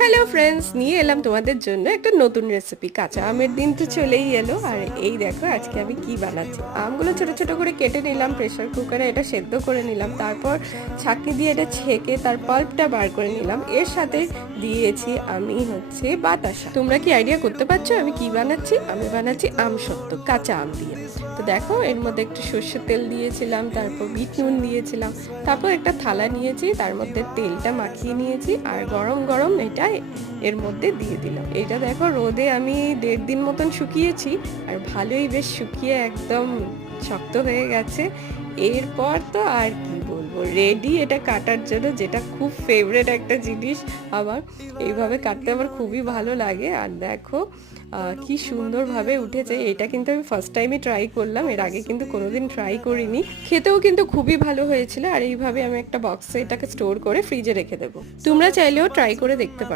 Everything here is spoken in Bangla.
হ্যালো ফ্রেন্ডস, নিয়ে এলাম তোমাদের জন্য একটা নতুন রেসিপি। কাঁচা আমের দিন তো চলেই এলো, আর এই দেখো আজকে আমি কি বানাচ্ছি। আমগুলো ছোট ছোট করে কেটে নিলাম, প্রেসার কুকারে এটা সেদ্ধ করে নিলাম, তারপর ছাঁকনি দিয়ে এটা ছেঁকে তার পাল্পটা বার করে নিলাম। এর সাথে দিয়েছি আমি বাতাসা। তোমরা কি আইডিয়া করতে পারছো আমি কি বানাচ্ছি? আমি বানাচ্ছি আমসত্ত্ব কাঁচা আম দিয়ে। তো দেখো এর মধ্যে একটু সর্ষের তেল দিয়েছিলাম, তারপর বিট নুন দিয়েছিলাম, তারপর একটা থালা নিয়েছি, তার মধ্যে তেলটা মাখিয়ে নিয়েছি, আর গরম গরম এটা এর মধ্যে দিয়ে দিলাম। এটা দেখো রোদে আমি 1.5 দিন মতন শুকিয়েছি, আর ভালোই বেশ শুকিয়ে একদম শক্ত হয়ে গেছে। এরপর তো আর কি বলবো, রেডি এটা কাটার জন্য, যেটা খুব ফেভারিট একটা জিনিস আমার। এইভাবে কাটতে আমার খুবই ভালো লাগে। আর দেখো কি সুন্দরভাবে উঠেছে। এটা কিন্তু আমি ফার্স্ট টাইমে ট্রাই করলাম, এর আগে কিন্তু কোনোদিন ট্রাই করিনি। খেতেও কিন্তু খুবই ভালো হয়েছিল। আর এইভাবে আমি একটা বক্সে এটাকে স্টোর করে ফ্রিজে রেখে দেবো। তোমরা চাইলেও ট্রাই করে দেখতে পারো।